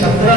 17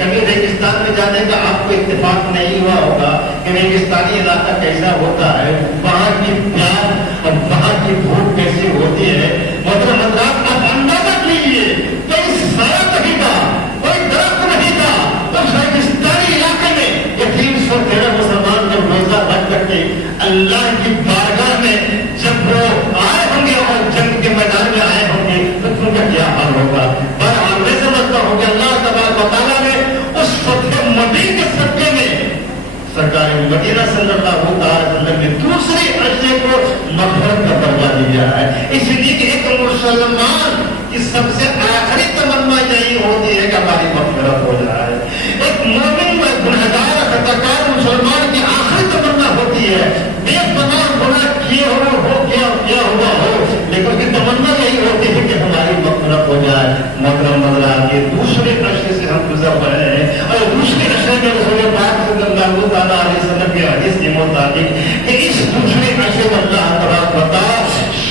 کبھی ریگستان میں جانے کا آپ کو اتفاق نہیں ہوا ہوگا کہ ریگستانی علاقہ کیسا ہوتا ہے، وہاں کی پیاس اور وہاں کی بھوک کیسی ہوتی ہے۔ محترم حضرات، آپ اندازہ کیجیے، کوئی سایہ نہیں تھا، کوئی درخت نہیں تھا، اس ریگستانی علاقے میں یہ 313 مسلمان جب روزہ رکھ کر کے اللہ کی بارگاہ میں جب وہ آئے ہوں گے اور جنگ کے میدان میں آئے ہوں گے تو ان کا کیا حال ہوگا۔ بہرحال میں سمجھتا ہوں کہ اللہ تبارک و تعالیٰ نے اس فتح مدین کے صدقے میں سرکار مدینہ صلی اللہ علیہ وسلم نے دوسرے عشرے کو مغفرت کا درجہ دیا ہے۔ اس لیے کہ ایک مسلمان کی سب سے آخری تمنا یہی ہوتی ہے کہ ہماری مغفرت ہو جائے۔ ایک مومن و گنہگار خطاکار مسلمان کی آخری تمنا ہوتی ہے، بے پناہ گناہ کیے ہو کیا ہوا ہو، لیکن اس کی تمنا یہی ہوتی ہے کہ ہماری مغفرت ہو جائے۔ محترم حضرات، یہ دوسرے عشرے سے ہم گزر رہے ہیں اور دوسرے عشرے میں رسول پاک صلی اللہ علیہ وسلم کے حدیث کے مطابق کہ اس دوسرے عشرے میں اللہ تبارک و تعالیٰ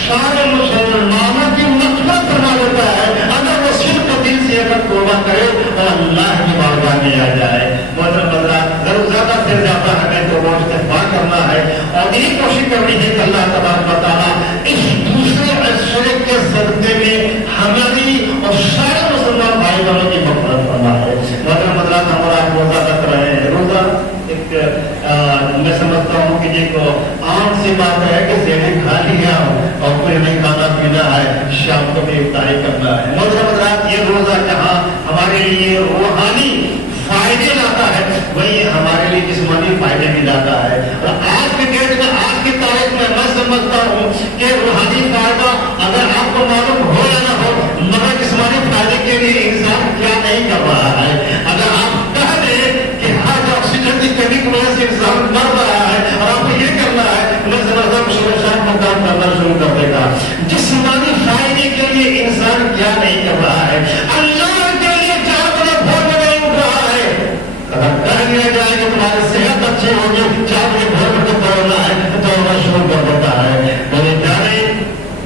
سارے مسلمانوں کی مغفرت فرما دیتا ہے اگر وہ صرف دل سے اگر توبہ کرے اور اللہ کی بارگاہ میں آ جائے۔ محترم حضرات، زیادہ سے زیادہ ہمیں تو وہ استغفار کرنا ہے اور یہ کوشش کرنی ہے کہ اللہ تبارک و تعالیٰ اس دوسرے عشرے کے صدقے میں ہماری اور سارے مسلمان بھائی بہنوں کی مغفرت فرمائے۔ محترم حضرات، ہمارا روزہ رکھ رہے ہیں، روزہ ایک میں سمجھتا ہوں کہ یہ کو عام سی بات ہے کہ ذہن کھا لیا اور کوئی نہیں کھانا پینا ہے، شام کو بھی افطاری کرنا ہے۔ محترم حضرات، یہ روزہ جہاں ہمارے لیے روحانی فائدے لاتا ہے وہی ہمارے لیے جسمانی فائدے بھی لاتا ہے۔ اور آج کے ڈیٹ میں، آج کی تاریخ میں میں سمجھتا ہوں کہ روحانی فائدہ اگر آپ کو معلوم ہو یا نہ ہو، مگر جسمانی فائدے کے لیے انسان کیا نہیں کر رہا ہے۔ اگر آپ کہہ دیں کہ آج آکسیجن کی کمی کی وجہ سے انسان مر رہا ہے اور آپ کو یہ کرنا ہے، میں سمجھتا ہوں صبح شام کو کام کرنا شروع کر دے گا۔ جسمانی فائدے کے لیے انسان کیا نہیں کر رہا ہے، اللہ کے لیے 4 بجے بھور میں نہیں اٹھ رہا ہے۔ اگر کہہ دیا جائے کہ تمہاری صحت اچھی ہوگی، 4 بجے بھور میں دوڑنا ہے تو دوڑنا شروع کر دیتا ہے۔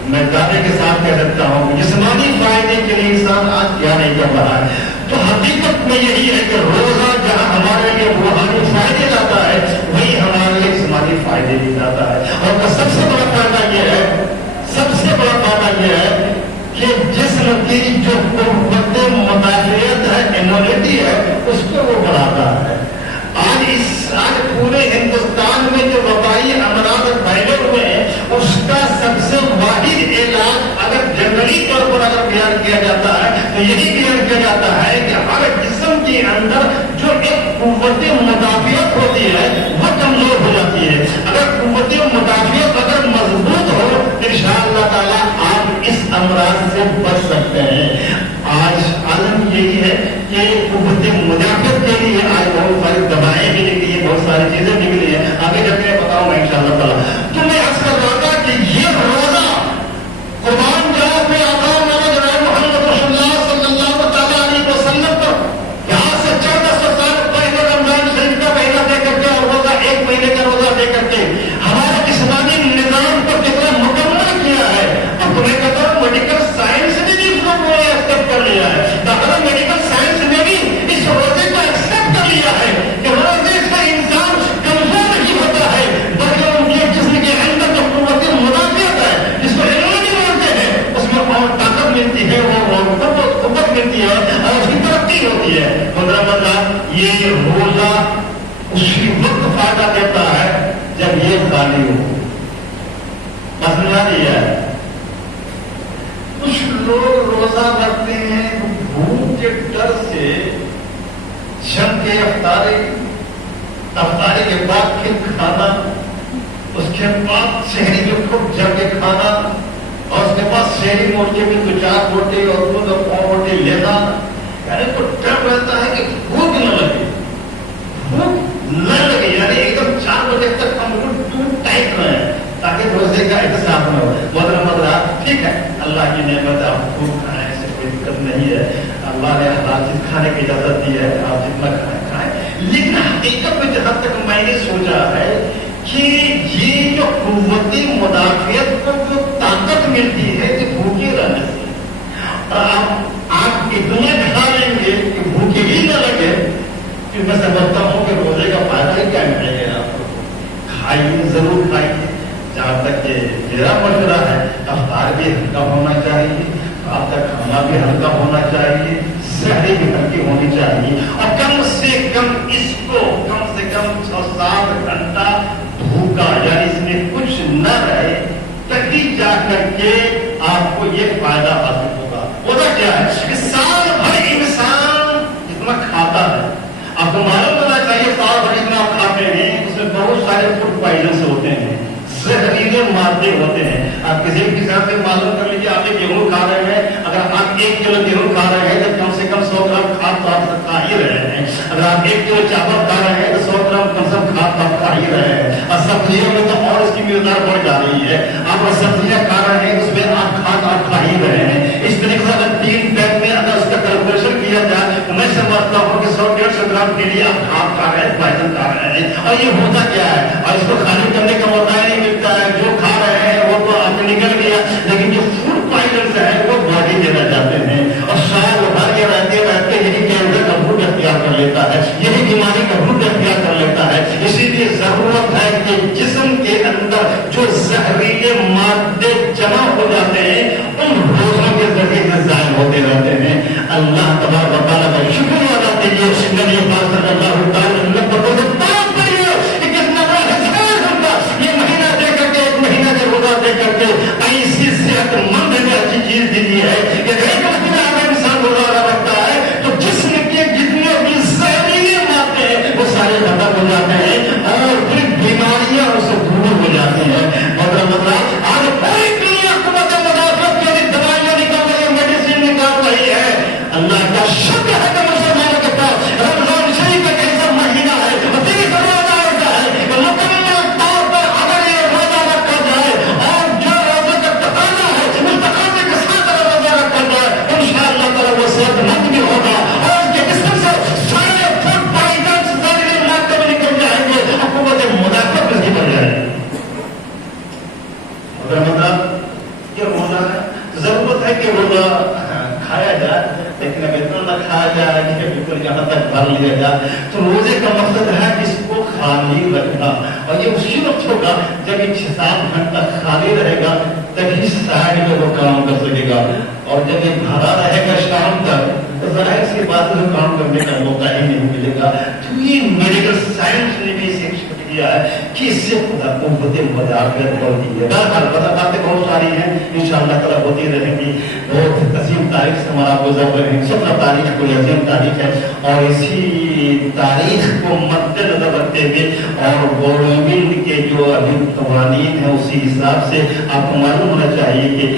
میں دعوے کے ساتھ کہہ سکتا ہوں کہ جسمانی فائدے کے لیے انسان آج کیا نہیں کر رہا ہے۔ تو حقیقت میں یہی ہے کہ روزہ جہاں ہمارے لیے روحانی فائدے لاتا ہے وہی ہمارے لیے جسمانی فائدے بھی لاتا ہے۔ اور سب سے بڑا فائدہ یہ ہے، سب سے بڑا فائدہ یہ ہے کہ جسم کی جو قوت مدافعت ہے، امیونٹی ہے، اس کو وہ بڑھاتا ہے۔ آج پورے ہندوستان میں جو وبائی امراض پھیلے ہوئے ہیں اس کا سب سے واحد علاج اگر جنگلی طور پر اگر بیان کیا جاتا ہے تو یہی بیان کیا جاتا ہے کہ ہر جسم کے اندر جو ایک قوت مدافعت ہوتی ہے وہ کمزور ہو جاتی ہے۔ اگر قوت مدافعت اگر مضبوط ہو تو انشاءاللہ تعالیٰ آپ اس امراض سے بچ سکتے ہیں۔ آج عالم یہی ہے کہ قوت مدافعت کے لیے آج بہت ساری دوائیں بھی نکلی ہیں، بہت ساری چیزیں نکلی ہیں، آگے جا کے بتاؤں گا انشاءاللہ تعالیٰ۔ تو میں عرض کر رہا تھا کہ یہ روزہ قربان جاؤ پہ آتا محمد رسول اللہ صلی اللہ علیہ وسلم پر یہاں سے 1400 سال پہلے رمضان شریف کا مہینہ دے کر کے اور روزہ 1 مہینے کا روزہ دے کر کے ہمارے جسمانی نظام کو کتنا مکمل کیا ہے۔ اب تمہیں کہتا ہوں میڈیکل سائنس نے بھی اس کو ایکسپٹ کر لیا ہے، داخلہ میڈیکل سائنس نے بھی اس روزے کو ایکسپٹ کر لیا ہے کہ روزے سے انسان کمزور نہیں ہوتا ہے بلکہ ان کے جسم کے اندر جو قوت مدافعت ہے جس کو امیونٹی بولتے ہیں اس میں اور طاقت ملتی ہے، اور قوت ملتی ہے اور اس کی ترقی ہوتی ہے۔ مطلب یہ روزہ اسی وقت فائدہ دیتا ہے جب یہ خالی ہو۔ مسئلہ یہ ہے کچھ لوگ روزہ رکھتے ہیں بھوک کے ڈر سے شب کے افطاری کے بعد پھر کھانا، اس کے بعد شہری میں خوب جم کے کھانا اور اس کے بعد شہری مورچے میں 2-4 روٹی اور 2-4 روٹی لینا، یعنی تو ڈر رہتا ہے کہ بھوک نہ لگے، بھوک نہ لگے، یعنی ایک دم 4 بجے تک ہم ٹوٹ ٹائٹ رہے تاکہ روزے کا احتساب نہ ہو۔ محترم ٹھیک ہے، اللہ کی نعمت ہے، آپ خوب کھائیں، ایسے کوئی دقت نہیں ہے، اللہ نے حلال چیز کھانے کی اجازت دی ہے، آپ جتنا کھائیں کھائیں۔ لیکن حقیقت میں جہاں تک میں نے سوچا ہے کہ یہ جو قوت مدافعت کو جو طاقت ملتی ہے کہ بھوکے رہنے سے، اور آپ اتنے کھا لیں گے کہ بھوکے ہی نہ لگے پھر میں سمجھتا ہوں کہ روزے کا فائدہ ہی کیا ملے گا آپ کو؟ کھائیے، ضرور کھائیے، جہاں تک کہ میرا مشورہ ہے افطار بھی ہلکا ہونا چاہیے، آپ کا کھانا بھی ہلکا ہونا چاہیے، سحری بھی ہلکی ہونی چاہیے، اور کم سے کم اس کو کم سے کم 6-7 گھنٹہ بھوکا، یعنی اس میں کچھ نہ رہے، تبھی جا کر کے آپ کو یہ فائدہ حاصل ہوگا۔ ہوتا کیا ہے کہ سال بھر انسان جتنا کھاتا ہے، آپ کو معلوم ہونا چاہیے سال بھر جتنا آپ کھاتے ہیں اس میں بہت سارے فوڈ پوائزنس ہوتے ہیں، زہریلے مادے ہوتے ہیں۔ آپ کسی بھی کسان سے معلوم کر لیجیے، آپ گیہوں کھا رہے ہیں، اگر آپ 1 کلو گیہوں کھا رہے ہیں تو کم سے کم 100 گرام کھاد تو آپ کھا ہی رہے ہیں۔ اگر آپ 1 کلو چاول کھا رہے ہیں تو 100 گرام کم سے کم کھاد آپ کھا ہی رہے ہیں، اور سبزیوں میں تو اور اس کی مقدار بڑھ جا رہی ہے۔ آپ سبزیاں کھا رہے ہیں اس میں آپ کھاد آپ کھا ہی رہے ہیں۔ اس طریقے سے اگر 3 پیک میں اگر اس کا کیلکولیشن کیا جائے تو میں سمجھتا ہوں کہ 100-150 گرام کے لیے آپ کھاد کھا رہے ہیں، پوائزن کھا رہے ہیں، اور یہ ہوتا کیا ہے؟ اور اس کو خالی کرنے کا موقع نہیں ملتا ہے، جو کھا رہے ہیں وہ تو آپ نے نکل گیا، لیکن جو فوڈ پوائزنس ہے وہ باڈی دینا چاہتے ہیں، اور شاید وہ بھر کے رہتے رہتے یہی کینسر کا روٹ اختیار کر لیتا ہے، یہی بیماری کا روٹ اختیار کر لیتا ہے۔ اسی لیے ضرورت ہے کہ جسم کے اندر جو زہریلے مادے جمع ہو جاتے ہیں ان روزوں کے ذریعے سے ظاہر ہوتے رہتے ہیں۔ اللہ تبارک و تعالیٰ کا شکر ادا کیجیے، نبی پاک صلی اللہ علیہ وسلم کو یہ مہینہ دے کر کے، 1 مہینہ کے روزہ دے کر کے ایسی صحت مند نے اچھی چیز دی ہے کہ ایک مہینہ اگر انسان روزہ رکھتا ہے تو جسم کے جتنے بھی زہریلے مادے ہیں وہ سارے ختم ہو جاتے ہیں اور پھر بیماریاں اس سے دور ہو جاتی ہیں۔ اور مطلب آج پوری دنیا قوت مدافعت کے لیے دوائیاں نکال رہی ہے، میڈیسن نکال رہی ہے۔ اللہ کا شکر ہے کہ مسلمانوں کے پاس رمضان شریف ایک ایسا مہینہ ہے جو دل کا روزہ ہوتا ہے کہ مکمل طور پر اگر یہ روزہ رکھا جائے اور جو روزے کا تقاضا ہے اس تقاضے کے ساتھ اگر روزہ رکھا جائے انشاءاللہ تعالیٰ وہ صحت مند بھی ہوگا اور اس کے جسم سے سارے فوڈ پوائزنس زہریلے مادے بھی نکل جائیں گے اور قوت مدافعت بھی بڑھ جائے گی۔ مطلب یہ روزہ ہے، ضرورت ہے کہ روزہ کھایا جائے، لیکن اب اتنا نہ کھایا جائے کہ بالکل یہاں تک بھر لیا جائے۔ تو روزے کا مقصد ہے اس کو خالی رکھنا، اور یہ اسی وقت ہوگا جب یہ 6-7 گھنٹہ خالی رہے گا تبھی سائڈ میں وہ کام کر سکے گا، اور جب یہ بھرا رہے گا شام تک تو ظاہر سی بات ہے کام کرنے کا موقع ہی نہیں ملے گا۔ تو یہ میڈیکل سائنس نے بھی اسے کیا ہے کہ اس سے خدا قوت مدافعت بڑھتی ہے۔ باتیں بہت ساری ہیں، انشاءاللہ تعالیٰ ہوتی رہیں گی۔ بہت عظیم تاریخ سے ہمارا گزر رہے ہیں، 17 تاریخ کوئی عظیم تاریخ ہے، اور اسی تاریخ کو مد نظر رکھتے ہوئے اور گورنمنٹ کے جو ابھی قوانین ہیں اسی حساب سے آپ کو معلوم ہونا چاہیے کہ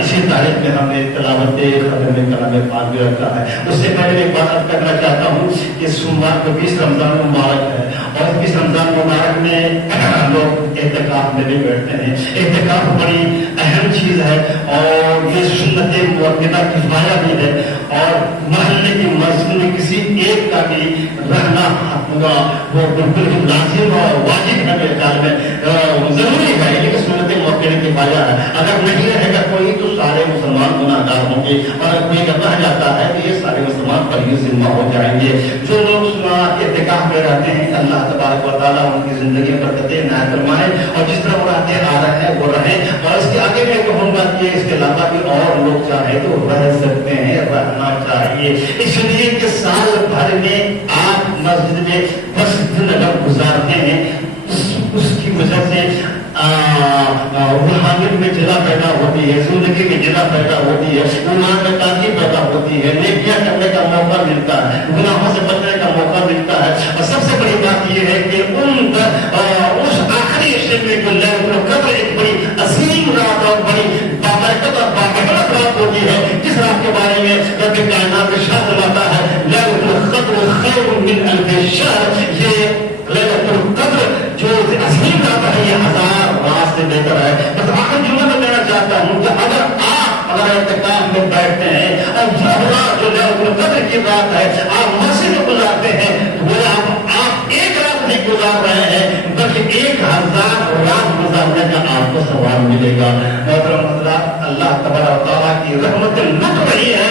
اسی تاریخ میں ہم نے تلاوت ختم کلام پاک بھی رکھا ہے۔ اس سے پہلے ایک بات کرنا چاہتا ہوں کہ سوموار کو 20 رمضان مبارک ہے، اور 20 رمضان مبارک میں لوگ اعتکاف میں بھی بیٹھتے ہیں۔ اعتکاف بڑی اہم چیز ہے اور یہ سنت مؤکدہ کفایہ بھی ہے، اور محلے کی مسجد میں کسی ایک کا بھی رہنا ہوگا وہ بالکل ہی لازم اور واجب ہے، میرے خیال میں ضروری ہے، لیکن سنت مؤکدہ کفایہ ہے۔ اگر نہیں رہے گا کوئی تو سارے مسلمان گناہ گار ہوں گے، اور اگر کوئی رہ جاتا ہے تو یہ سارے مسلمان پر یہ ذمہ ہو جائیں گے۔ جو لوگ اعتکاف میں رہتے ہیں اللہ تبارک و تعالیٰ ان کی زندگی پر عنایت فرمائے، اور جس طرح وہ رہتے آ رہے ہیں وہ رہیں۔ اور اس کے آگے میں کہوں گا کہ اس کے علاوہ بھی اور لوگ چاہے تو رہ سکتے ہیں، رہنا چاہیے، اس لیے کہ سال بھر میں آپ مسجد میں 10 دن اگر گزارتے ہیں اس کی وجہ سے روحانیت میں جلا پیدا ہوتی ہے، زندگی میں جلا پیدا ہوتی ہے، ایمان میں تازگی پیدا ہوتی ہے، نیکیاں کرنے کا موقع ملتا ہے، گناہوں سے بچنے کا موقع ملتا ہے، اور سب سے بڑی بات یہ ہے کہ اس آخری حصے میں جو لیلۃ القدر ایک بڑی عظیم رات اور بڑی بابرکت اور باحکمت رات ہوتی ہے، جس رات کے بارے میں رب کائنات ارشاد فرماتا ہے لیلۃ القدر خیر من الف شہر، یہ لیلۃ القدر جو عظیم رات ہے یہ 1000 رات سے بہتر ہے۔ بس آخر جملہ میں کہنا چاہتا ہوں کہ اگر اعتکاف میں بیٹھتے ہیں اور وہ رات جو لیلۃ القدر کی رات ہے آپ مسجد میں گزارتے ہیں تو وہ آپ ایک رات نہیں گزار رہے ہیں بلکہ 1000 رات گزارنے کا آپ کو ثواب ملے گا۔ محترم حضرات، اللہ تبارک و تعالیٰ کی رحمت لٹ رہی ہے،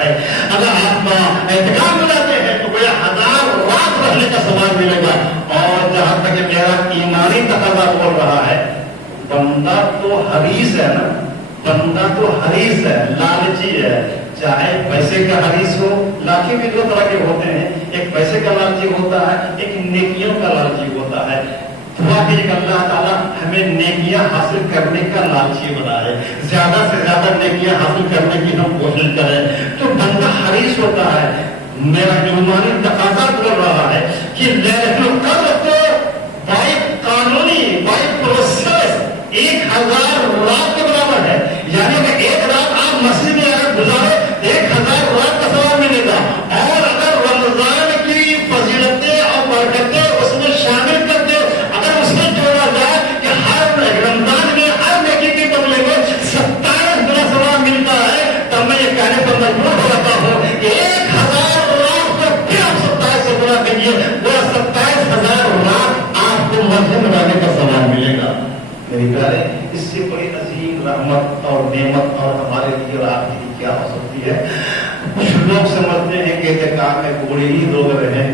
ہے. اگر آپ اعتکاف میں رہتے ہیں تو کوئی 1000 رات رہنے کا ثواب ملے گا. اور جہاں تک میرا ایمانی تقاضا بول رہا ہے, بندہ تو حریص ہے نا, بندہ تو حریص ہے, لالچی ہے. چاہے پیسے کا حریص ہو, لاکھی بھی دو طرح کے ہوتے ہیں, ایک پیسے کا لالچی ہوتا ہے, ایک نیکیوں کا لالچی ہوتا ہے. دعا کہ اللہ تعالیٰ ہمیں نیکیاں حاصل کرنے کا لالچی بنائے, زیادہ سے زیادہ نیکیاں حاصل کرنے کی ہم کوشش کریں. تو بندہ حریص ہوتا ہے. میرا ایمانی تقاضا بول رہا ہے کہ لیلۃ القدر کو بائی قانونی, بائی پروسیس 1000 رات کے برابر ہے. یعنی کہ ایک رات آپ مسجد میں اگر گزارے 1000 رات کا ثواب ملے گا. اور اگر رمضان کی فضیلتیں اور برکتیں اس میں شامل کر دے, اگر اس میں جوڑا جائے کہ ہر رمضان میں ہر نیکی کے بدلے میں 27 گنا ثواب ملتا ہے, تب میں یہ کہنے پر مجبور ہو جاتا ہوں کہ 1000 رات کو پھر آپ 27 سے گنا کیجیے, وہ 27000 رات آپ کو مسجد میں جانے کا ثواب ملے گا. میری پیارے, اس سے بڑی عظیم رحمت اور نعمت اور ہمارے لیے اور آپ کے لیے کیا ہو سکتی ہے. کچھ لوگ سمجھتے ہیں کہ اعتکاف میں بوڑھے ہی لوگ رہے,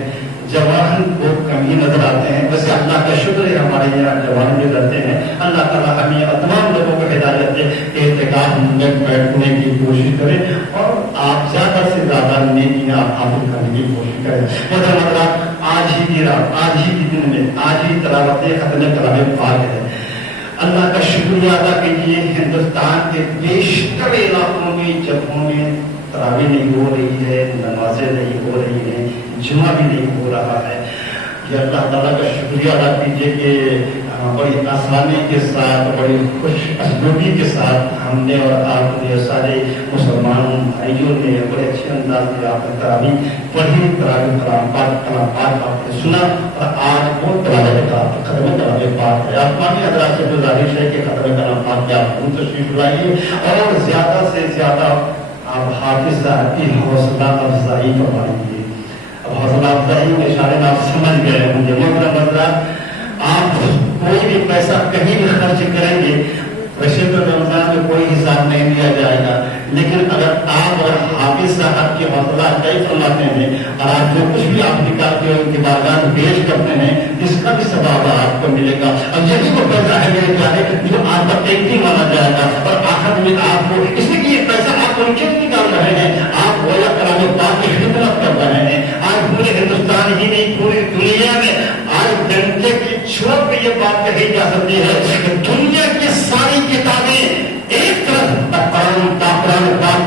جوان کو کم ہی نظر آتے ہیں. ویسے اللہ کا شکر ہے ہمارے یہاں جوان بھی رہتے ہیں. اللہ تعالیٰ ہمیں تمام لوگوں کو ہدایت دے کہ اعتکاف میں بیٹھنے کی کوشش کریں اور آپ زیادہ سے زیادہ نیکیاں حاصل کرنے کی کوشش کریں. مطلب آج ہی کی رات, آج ہی کے دن میں, آج ہی تلاوت ختم کلام پاک ہے. اللہ کا شکریہ ادا کیجیے. ہندوستان کے بیشتر علاقوں میں, جگہوں میں تراویح نہیں ہو رہی ہے, نمازیں نہیں ہو رہی ہیں, جمعہ بھی نہیں ہو رہا ہے. یہ اللہ تعالیٰ کا شکریہ ادا کیجیے کہ بڑی آسانی کے ساتھ, بڑی خوش اسلوبی کے ساتھ ہم نے اور آپ نے, سارے مسلمان بھائیوں نے بڑے اچھے انداز میں آپ نے تراویح پڑھی, تراویح کلام پاک آپ نے سنا. اور آج وہ تلاوت کا ختم کلام پاک ہے. آسمانی حضرات سے گزارش ہے کہ ختم کلام پاک کے آپ خود تشریف لائیے اور زیادہ سے زیادہ آپ حافظ صاحب کی حوصلہ افزائی فرمائیے. اب حوصلہ افزائی میں اشارے آپ سمجھ گئے ہوں گے. محترم حضرات, آپ کوئی بھی پیسہ کہیں بھی خرچ کریں گے, ویسے تو رمضان میں کوئی حساب نہیں دیا جائے گا, لیکن اگر آپ اور حافظ صاحب کی حوصلہ افزائی فرماتے ہیں اور آپ جو کچھ بھی آپ نکالتے ہو ان کے بارگاہ پیش کرتے ہیں, اس کا بھی ثواب آپ کو ملے گا. اور یہی وہ پیسہ ہے میرے پیارے جو آپ کا قیمتی مانا جائے گا. اور آخر میں آپ کو اس لیے کہ یہ پیسہ آپ کو کیوں نکال رہے ہیں, آپ گویا کلام پاک کی خدمت کر رہے ہیں. آج پورے ہندوستان ہی نہیں, پوری دنیا میں آج ڈنڈے کی چوٹ پہ یہ بات کہی جا سکتی ہے کہ دنیا کی ساری کتابیں ایک طرف, قرآن پاک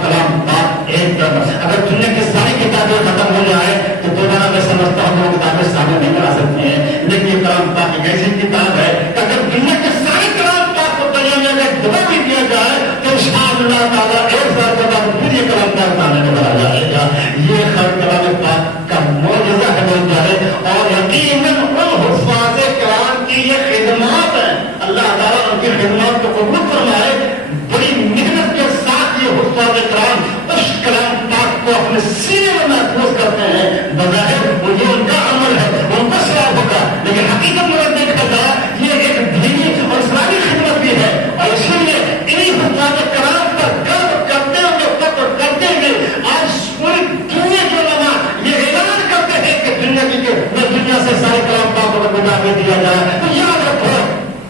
کلام پاک ایک طرف. اگر دنیا کی ساری کتابیں ختم ہو جائے تو دوبارہ میں سمجھتا ہوں وہ کتابیں سامنے نہیں لا سکتی ہیں. لیکن یہ کلام پاک ایک ایسی کتاب ہے کہ اگر دنیا کے سارے کلام پاک کو دنیا میں اگر دبا بھی دیا جائے تو انشاءاللہ تعالیٰ 1 سال کے بعد پھر یہ کلام پاک سامنے نظر آ جائے گا. یہ ہر کلام پاک کا معجزہ ہے بول جائے. اور یقیناً ان حفاظ کلام کی یہ خدمات ہیں, اللہ تعالیٰ ان کی خدمات کو قبول فرمائے. بڑی محنت کے ساتھ یہ حفاظ کرام اس کلام پاک کو اپنے سینے میں محفوظ کرتے ہیں. بظاہر یہ ان کا عمل ہے, ان کا ثواب ہوگا, لیکن حقیقت میں اگر دیکھا جائے یہ ایک دینی اور اسلامی خدمت بھی ہے. اور اسی لیے انہیں حفاظ کرام پر گرو کرتے ہوئے, فخر کرتے ہوئے آج پوری دنیا کے علماء یہ اعلان کرتے ہیں کہ دنیا سے سارے کلام پاک کو مٹا کے دیا جائے. تو یاد رکھو,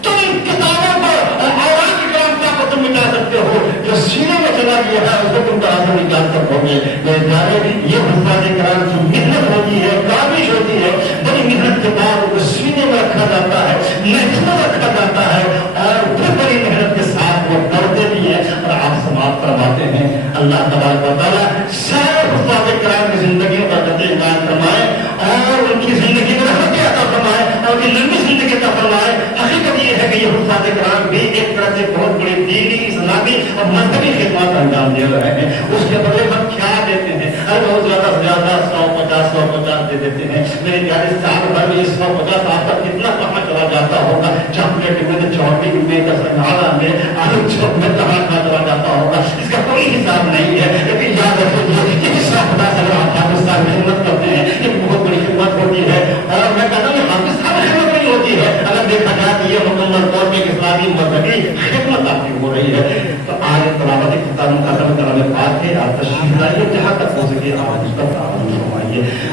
تم کتابوں کو اور کی کلام پاک کو تم مٹا سکتے ہو, جو سینے میں چلا گیا ہے اس کو تم کہاں سے نکال کر ہوگے. میرے پیارے, یہ حفاظ کرام کی محنت ہوتی ہے, کاوش ہوتی ہے, بڑی محنت کے بعد وہ سینے میں رکھا جاتا ہے, محفوظ رکھا جاتا ہے, اور پھر بڑی محنت کے ساتھ وہ پڑھتے بھی ہیں اور آپ سماعت فرماتے ہیں. اللہ تبارک و تعالیٰ سارے حفاظ کرام کی زندگی میں برکتیں عطا فرمائے اور ان کی زندگی میں رحمت عطا فرمائے اور ان کی لمبی زندگی عطا فرمائے. حقیقت یہ ہے کہ یہ حفاظ کرام بھی ایک طرح سے بہت بڑی دینی, اسلامی اور مذہبی خدمات انجام دے رہے ہیں. اس کے بدلے ہم کیا دیتے ہیں؟ ارے بہت زیادہ سے زیادہ 150 دے دیتے ہیں. میرے پیارے, سال بھر میں 150 آپ کا کتنا کہاں چلا جاتا ہوگا؟ چاکلیٹ میں, چوٹی میں, رسگالا میں, آلو چوپ میں کہاں چلا جاتا ہوگا؟ اس کا کوئی حساب نہیں ہے. لیکن یاد رکھیے کہ 150 اگر آپ پاکستان میں خدمت کرتے ہیں یہ بہت بڑی خدمت ہوتی ہے. اور میں کہتا ہوں پاکستان میں خدمت نہیں ہوتی ہے, اگر دیکھا جائے کہ یہ مکمل طور پہ اسلامی مذہبی خدمت آپ کی ہو رہی ہے. تو آج تلاوت ختم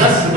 10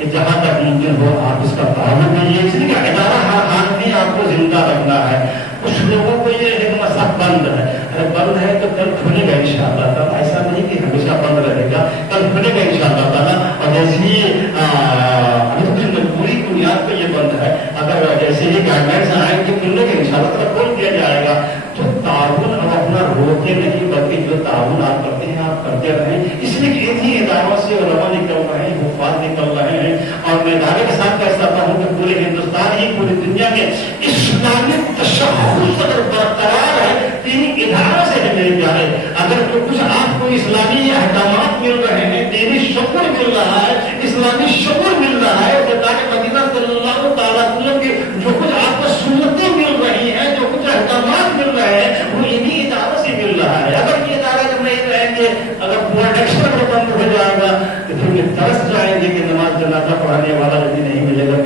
کہ جہاں تک ممکن ہو آپ اس کا تعاون کریے، اس لیے کہ ادارہ ہر حال میں آپ کو زندہ رکھنا ہے۔ کچھ لوگوں کو یہ ہے کہ مسئلہ بند ہے، ارے بند ہے تو کل کھلے گا انشاءاللہ تعالیٰ، ایسا نہیں کہ ہمیشہ بند رہے گا، کل کھلے گا انشاءاللہ تعالیٰ۔ اور جیسے ہی مجبوری کی بنیاد پہ یہ بند ہے، اگر جیسے ہی گائیڈ لائنس آئیں گے کھلنے کے انشاءاللہ تعالیٰ کھول دیا جائے گا۔ تو تعاون اب اپنا روکے نہیں، بلکہ جو تعاون آپ کرتے ہیں آپ کرتے رہیں، اس لیے کہ انہیں اداروں سے علماء نکل رہے ہیں، حفاظ نکل رہے ہیں، اور میں دعوے کے ساتھ کہہ سکتا ہوں کہ پورے ہندوستان ہی پوری دنیا کے اسلامی تشخص اگر برقرار ہے تین اداروں سے ہے میرے پیارے۔ اگر تو کچھ آپ کو اسلامی احکامات مل رہے ہیں، دینی شعور مل رہا ہے، اسلامی شعور مل رہا ہے، سرکار مدینہ صلی اللہ تعالیٰ علیہ وسلم کی جو کچھ آپ کو سنتیں مل رہی ہیں، جو کچھ احکامات مل رہے ہیں، وہ انہیں اداروں سے مل رہا ہے۔ اگر یہ ادارے جب نہیں رہیں گے، اگر پروٹیکشن کو بند ہو جائے گا تو پھر یہ ترس جائیں گے کہ نماز جنازہ پڑھانے والا یدی نہیں ملے گا،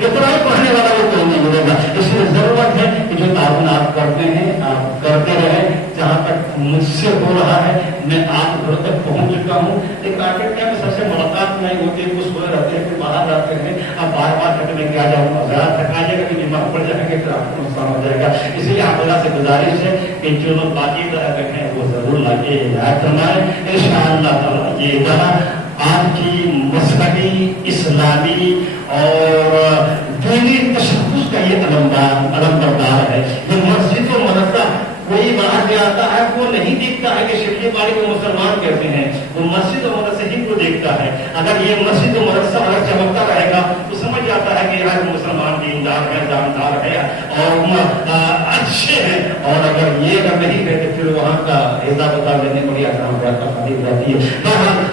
کہ قرآن پڑھنے والا وہ کوئی نہیں ملے گا۔ اس لیے ضرورت ہے کہ جو تعاون آپ کرتے ہیں آپ کرتے رہیں۔ جہاں تک مجھ سے ہو رہا ہے میں آپ گھر تک پہنچ چکا ہوں، ایک آخر کیا میں سب سے ملاقات نہیں ہوتی، کچھ سوئے رہتے ہیں پھر باہر جاتے ہیں، اب بار بار کہتے میں کیا جاؤں گا، ذرا تھکائیے گا کہ بیمار پڑ جائیں گے پھر آپ کو نقصان ہو جائے گا۔ اس لیے آپ اللہ سے گزارش ہے کہ جو لوگ باقی رہتے ہیں وہ ضرور لائیے، ہدایت فرمائیں انشاءاللہ تعالیٰ۔ یہ ادارہ آپ کی مسلکی اسلامی اور دینی تشخص کا یہ علم بردار ہے۔ یہ مسجد و مدرسہ کوئی باہر سے آتا ہے وہ نہیں دیکھتا ہے کہ شبلی باری کو مسلمان کہتے ہیں، وہ مسجد و مدرسے ہی کو دیکھتا ہے۔ اگر یہ مسجد و مدرسہ اگر چمکتا رہے گا تو سمجھ جاتا ہے کہ یہاں مسلمان دیندار ہے، جاندار ہے اور اچھے ہیں، اور اگر یہ اگر نہیں ہے تو پھر وہاں کا ایزا بتا لینے بڑی آسان خرید رہتی ہے۔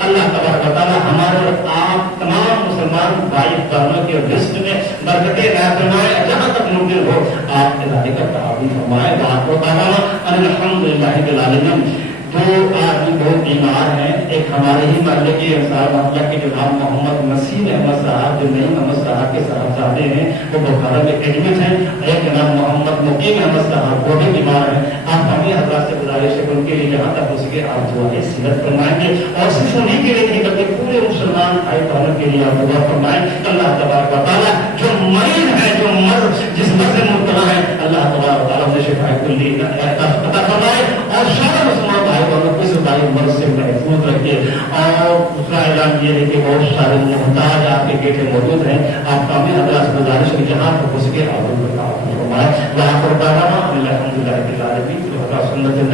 اللہ تبارک و تعالیٰ ہمارے آپ تمام مسلمان بھائی بہنوں کے رزق میں برکتیں عطا فرمائے، جہاں تک ممکن ہو آپ ادارے کا تعاون فرمائے۔ آپ کو تعالیٰ الحمدللہ رب العالمین۔ دو آدمی بہت بیمار ہیں، ایک ہمارے ہی محلے کے انصار محلہ کے جناب محمد نسیم احمد صاحب جو نعیم احمد صاحب کے صاحبزادے ہیں، وہ بخارا میں ایڈمٹ ہیں، ایک جناب محمد مقیم احمد صاحب وہ بھی بیمار ہیں۔ آپ ہمیں حضرات سے گزارش ہے ان کے لیے جہاں تک ہو سکے آپ دعائیں صحت فرمائیں گے، اور صرف انہیں کے لیے نہیں بلکہ پورے مسلمان بھائی بہنوں کے لیے آپ دعا فرمائیں۔ اللہ تبارک و تعالیٰ جو مریض ہے، جو مرض جس مرض سے مبتلا ہے، اللہ تبارک و تعالیٰ انہیں شفا کلی عطا فرمائے، اور سارے مسلمان بھائی بہنوں کو اس بھائی مرض سے محفوظ رکھے۔ اور دوسرا اعلان یہ ہے کہ بہت سارے محتاج آپ کے بیٹے موجود ہیں، آپ کا بھی حضرات سے گزارش ہے جہاں پر ہو سکے آپ ان کو فرمائیں۔ وہاں پر الحمد للہ رب العالمین، سنت نہیں